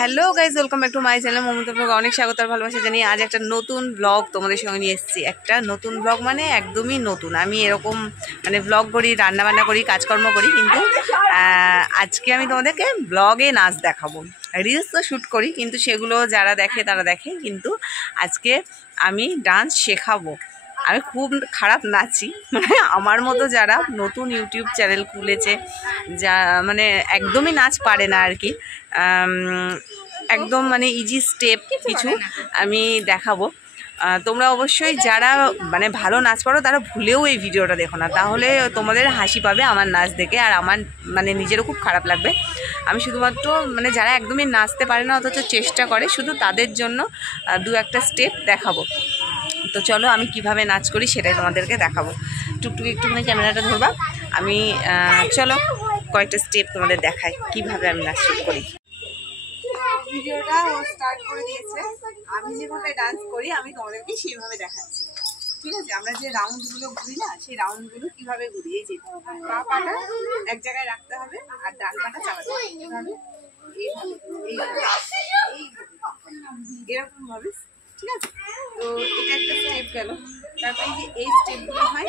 Hello guys, welcome back to my channel. Mamata blog অনেক স্বাগত আর ভালোবাসা জানিয়ে আজ একটা নতুন ব্লগ তোমাদের সঙ্গে নিয়ে এসেছি। একটা নতুন ব্লগ মানে একদমই নতুন। আমি এরকম মানে ব্লগ করি, রান্নাবান্না করি, কাজকর্ম করি, কিন্তু আজকে আমি তোমাদেরকে ব্লগে নাচ দেখাবো। রিলস তো শ্যুট করি, কিন্তু সেগুলো যারা দেখে তারা দেখে, কিন্তু আজকে আমি ডান্স শেখাবো। আমি খুব খারাপ নাচি, মানে আমার মতো যারা নতুন ইউটিউব চ্যানেল খুলেছে, যা মানে একদমই নাচ পারে না আর কি, একদম মানে ইজি স্টেপ কিছু আমি দেখাবো। তোমরা অবশ্যই যারা মানে ভালো নাচ পারো তারা ভুলেও এই ভিডিওটা দেখো না, তাহলে তোমাদের হাসি পাবে আমার নাচ দেখে, আর আমার মানে নিজেরও খুব খারাপ লাগবে। আমি শুধুমাত্র মানে যারা একদমই নাচতে পারে না অথচ চেষ্টা করে, শুধু তাদের জন্য দু একটা স্টেপ দেখাবো। তো চলো আমি কিভাবে নাচ করি সেটাই তোমাদেরকে দেখাবো। টুকটুক একটুখানি ক্যামেরাটা ধরবা, আমি চলো কয়েকটা স্টেপ তোমাদের দেখাই কিভাবে আমি নাচ করি। ভিডিওটা ও স্টার্ট করে দিয়েছে। আমি যেভাবে ডান্স করি আমি তোমাদেরকে সেইভাবে দেখাচ্ছি, ঠিক আছে? আমরা যে রাউন্ডগুলো ঘুরি না, সেই রাউন্ডগুলো কিভাবে ঘুরি, এই যে বা পাটা এক জায়গায় রাখতে হবে আর ডান পাটা চালাতে হবে, এইভাবে এরকম ভাবে, ঠিক আছে? তো এটা একটা স্টেপ গেল। তারপরে এই যে এই স্টেপগুলো হয়,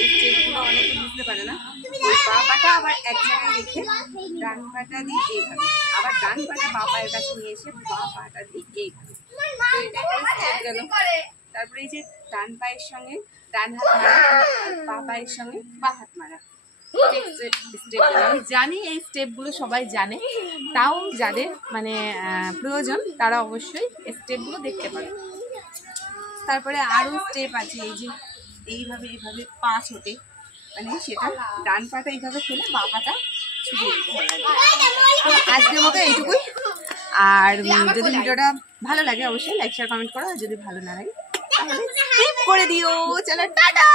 এই স্টেপগুলো অনেকে বুঝতে পারে না। ওই বা পাটা আবার এক জায়গায় রেখে ডান পাটা দিয়ে এইভাবে, আবার ডান পাটা বা পায়ের কাছে নিয়ে এসে বা পাটা দিয়ে এইভাবে। তো এটা একটা স্টেপ গেল। তারপরে এই যে ডান পায়ের সঙ্গে ডান হাত মারা, বা পায়ের সঙ্গে বা হাত মারা, আমি জানি এই স্টেপগুলো সবাই জানে, তাও যাদের মানে প্রয়োজন তারা অবশ্যই স্টেপগুলো দেখতে পারে। তারপরে আরও স্টেপ আছে, এই যে এইভাবে এইভাবে পা ছোটে, মানে সেটা ডান পাটা এইভাবে ফেলে বা পাটা ছুটে দিতে হবে। তো আজকের মতো এইটুকুই। আর যদি ভিডিওটা ভালো লাগে অবশ্যই লাইক শেয়ার কমেন্ট করো, আর যদি ভালো না লাগে তাহলে স্কিপ করে দিও। চলো টাটা।